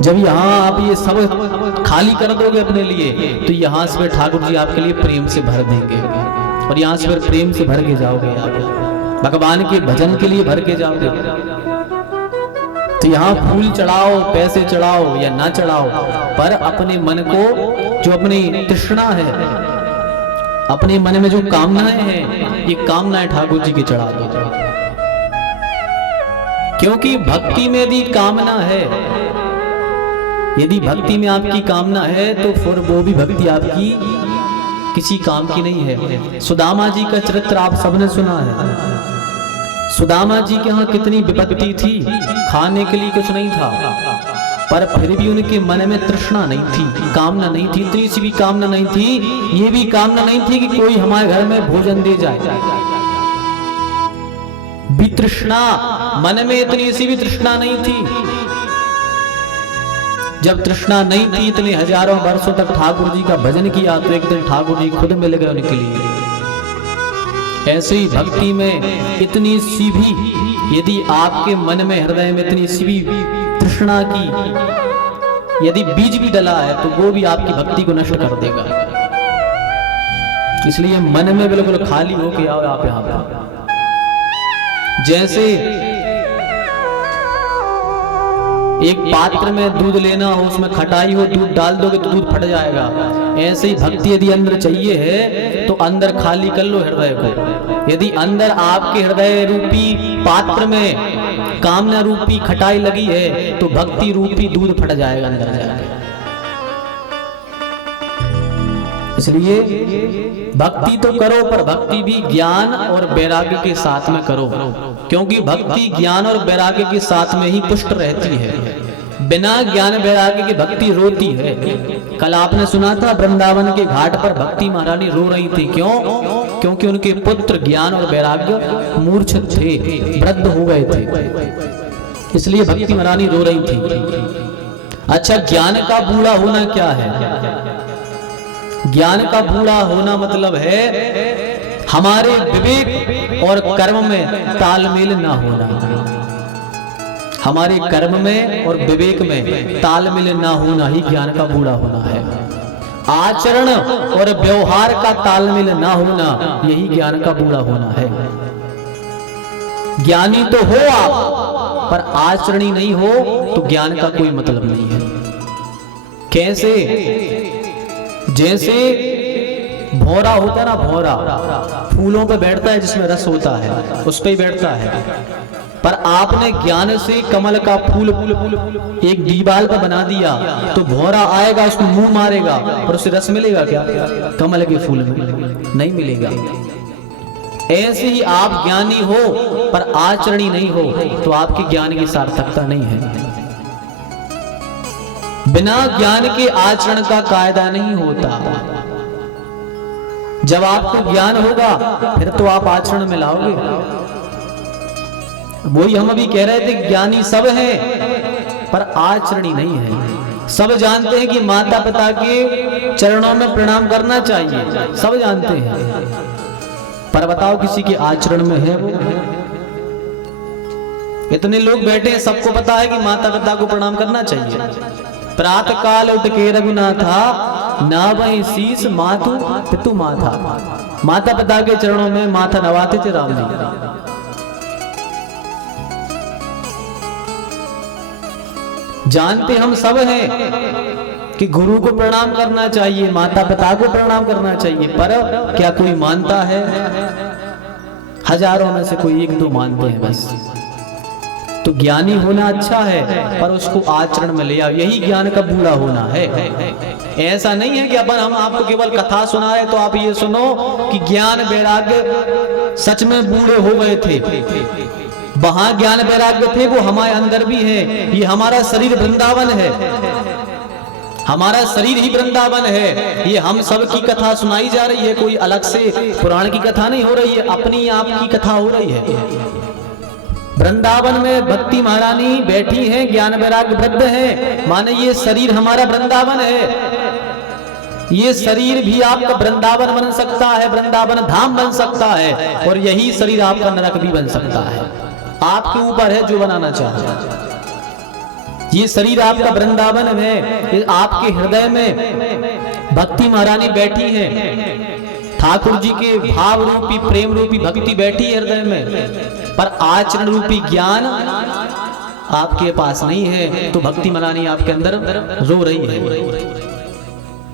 जब यहाँ आप ये सब खाली कर दोगे अपने लिए, तो यहाँ से फिर ठाकुर जी आपके लिए प्रेम से भर देंगे, और यहाँ से फिर प्रेम से भर के जाओगे, आप भगवान के भजन के लिए भर के जाओगे। तो यहाँ फूल चढ़ाओ, पैसे चढ़ाओ या ना चढ़ाओ, पर अपने मन को, जो अपनी तृष्णा है, अपने मन में जो कामनाएं हैं, ये कामनाएं ठाकुर जी की चढ़ा दो। क्योंकि भक्ति में यदि कामना है, यदि भक्ति में आपकी कामना है, तो फिर वो भी भक्ति आपकी किसी काम की नहीं है। सुदामा जी का चरित्र आप सबने सुना है। सुदामा जी के यहाँ कितनी विपत्ति थी, खाने के लिए कुछ नहीं था, पर फिर भी उनके मन में तृष्णा नहीं थी, कामना नहीं थी, इतनी सी भी कामना नहीं थी, ये भी कामना नहीं थी कि कोई हमारे घर में भोजन दे जाए। वितृष्णा, मन में इतनी सी भी तृष्णा नहीं थी। जब तृष्णा नहीं थी, इतने हजारों वर्षों तक ठाकुर जी का भजन किया, तो एक दिन ठाकुर जी खुद मिल गए उनके लिए। ऐसे ही भक्ति में इतनी सी भी, यदि आपके मन में, हृदय में इतनी सी भी तृष्णा की यदि बीज भी डला है, तो वो भी आपकी भक्ति को नष्ट कर देगा। इसलिए मन में बिल्कुल खाली होके आओ आप यहाँ पर। जैसे एक पात्र में दूध लेना हो, उसमें खटाई हो, दूध डाल दोगे तो दूध फट जाएगा। ऐसे ही भक्ति यदि अंदर चाहिए है, तो अंदर खाली कर लो हृदय को। यदि अंदर आपके हृदय रूपी पात्र में कामना रूपी खटाई लगी है, तो भक्ति रूपी दूध फट जाएगा अंदर जाकर। इसलिए भक्ति तो करो, पर भक्ति भी ज्ञान और वैराग्य के साथ में करो, क्योंकि भक्ति ज्ञान और वैराग्य के साथ में ही पुष्ट रहती है। बिना ज्ञान वैराग्य की भक्ति रोती है। कल आपने सुना था वृंदावन के घाट पर भक्ति महारानी रो रही थी। क्यों? क्योंकि उनके पुत्र ज्ञान और वैराग्य मूर्छित थे, वृद्ध हो गए थे, इसलिए भक्ति महारानी रो रही थी। अच्छा, ज्ञान का बूढ़ा होना क्या है? ज्ञान का बूढ़ा होना मतलब है हमारे विवेक और कर्म में तालमेल ना होना। हमारे कर्म में और विवेक में तालमेल ना होना ही ज्ञान का बूढ़ा होना है। आचरण और व्यवहार का तालमेल ना होना, यही ज्ञान का बूढ़ा होना है। ज्ञानी तो हो आप, पर आचरणी नहीं हो तो ज्ञान का कोई मतलब नहीं है। कैसे? जैसे भौरा होता है ना, भौरा फूलों पे बैठता है जिसमें रस होता है, उस पे ही बैठता है। पर आपने ज्ञान से कमल का फूल एक दीवार पे बना दिया, तो भौरा आएगा, उसको मुंह मारेगा, और उसे रस मिलेगा क्या? कमल के फूल में नहीं मिलेगा। ऐसे ही आप ज्ञानी हो पर आचरणी नहीं हो, तो आपके ज्ञान की सार्थकता नहीं है। बिना ज्ञान के आचरण का कायदा नहीं होता। जब आपको ज्ञान होगा, फिर तो आप आचरण में लाओगे। वही हम अभी कह रहे थे, ज्ञानी सब हैं पर आचरणी नहीं है। सब जानते हैं कि माता पिता के चरणों में प्रणाम करना चाहिए, सब जानते हैं, पर बताओ किसी के आचरण में है वो? इतने लोग बैठे हैं, सबको पता है कि माता पिता को प्रणाम करना चाहिए। प्रातः काल उठ के रघुनाथा, नावै शीस मातु पितु माथा। माता पिता के चरणों में माथा नवाते थे राम जी। जानते हम सब हैं कि गुरु को प्रणाम करना चाहिए, माता पिता को प्रणाम करना चाहिए, पर क्या कोई मानता है? हजारों में से कोई एक दो मानते हैं बस। तो ज्ञानी होना अच्छा है, पर उसको आचरण में ले आओ, यही ज्ञान का बूढ़ा होना है। ऐसा नहीं है कि अपन हम आपको केवल कथा सुनाए तो आप ये सुनो कि ज्ञान वैराग्य सच में बूढ़े हो गए थे। वहां ज्ञान वैराग्य थे, वो हमारे अंदर भी है। ये हमारा शरीर वृंदावन है, हमारा शरीर ही वृंदावन है। ये हम सब की कथा सुनाई जा रही है, कोई अलग से पुराण की कथा नहीं हो रही है, अपनी आपकी कथा हो रही है। वृंदावन में भक्ति महारानी बैठी हैं, ज्ञान वैराग्य वृद्ध हैं, माने ये शरीर हमारा वृंदावन है। ये शरीर भी आपका वृंदावन बन सकता है, वृंदावन धाम बन सकता है, और यही शरीर आपका नरक भी बन सकता है। आपके ऊपर है जो बनाना चाहे। ये शरीर आपका वृंदावन है, ये आपके हृदय में भक्ति महारानी बैठी है, ठाकुर जी के भाव रूपी प्रेम रूपी भक्ति बैठी है हृदय में, पर आचरण रूपी ज्ञान आपके पास नहीं है, तो भक्ति महारानी आपके अंदर रो रही है।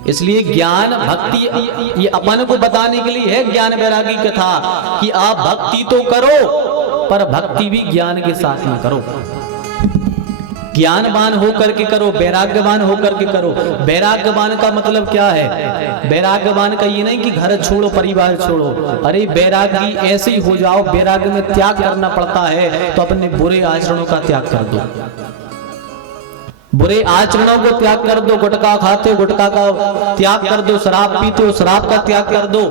इसलिए ज्ञान भक्ति ये अपन को बताने के लिए है ज्ञान वैरागी कथा, कि आप भक्ति तो करो पर भक्ति भी ज्ञान के साथ में करो। ज्ञानवान होकर के करो, वैराग्यवान होकर के करो। वैराग्यवान का मतलब क्या है? वैराग्यवान का ये नहीं कि घर छोड़ो परिवार छोड़ो, अरे वैरागी ऐसे ही हो जाओ। वैराग्य में त्याग करना पड़ता है, तो अपने बुरे आचरणों का त्याग कर दो, बुरे आचरणों को त्याग कर दो। गुटखा खाते हो, गुटखा का त्याग कर दो। शराब पीते हो, शराब का त्याग कर दो।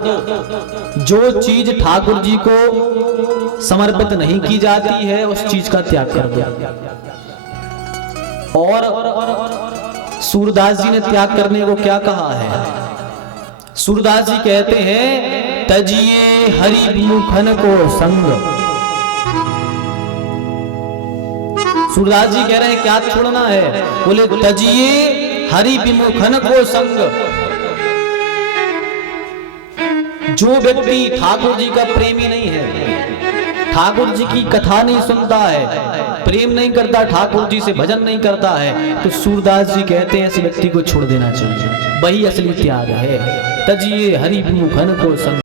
जो चीज ठाकुर जी को समर्पित नहीं की जाती है, उस चीज का त्याग कर दो। और सूरदास जी ने त्याग करने को क्या कहा है? सूरदास जी कहते हैं, तजिए हरि विमुखन को संग। सूरदास जी कह रहे हैं क्या छोड़ना है? बोले तजिए हरि विमुखन को संग। जो व्यक्ति ठाकुर जी का प्रेमी नहीं है, ठाकुर जी की कथा नहीं सुनता है, प्रेम नहीं करता ठाकुर जी से, भजन नहीं करता है, तो सूरदास जी कहते हैं ऐसे व्यक्ति को छोड़ देना चाहिए। वही असली त्याग है। तजिए हरि विमुखन को संग।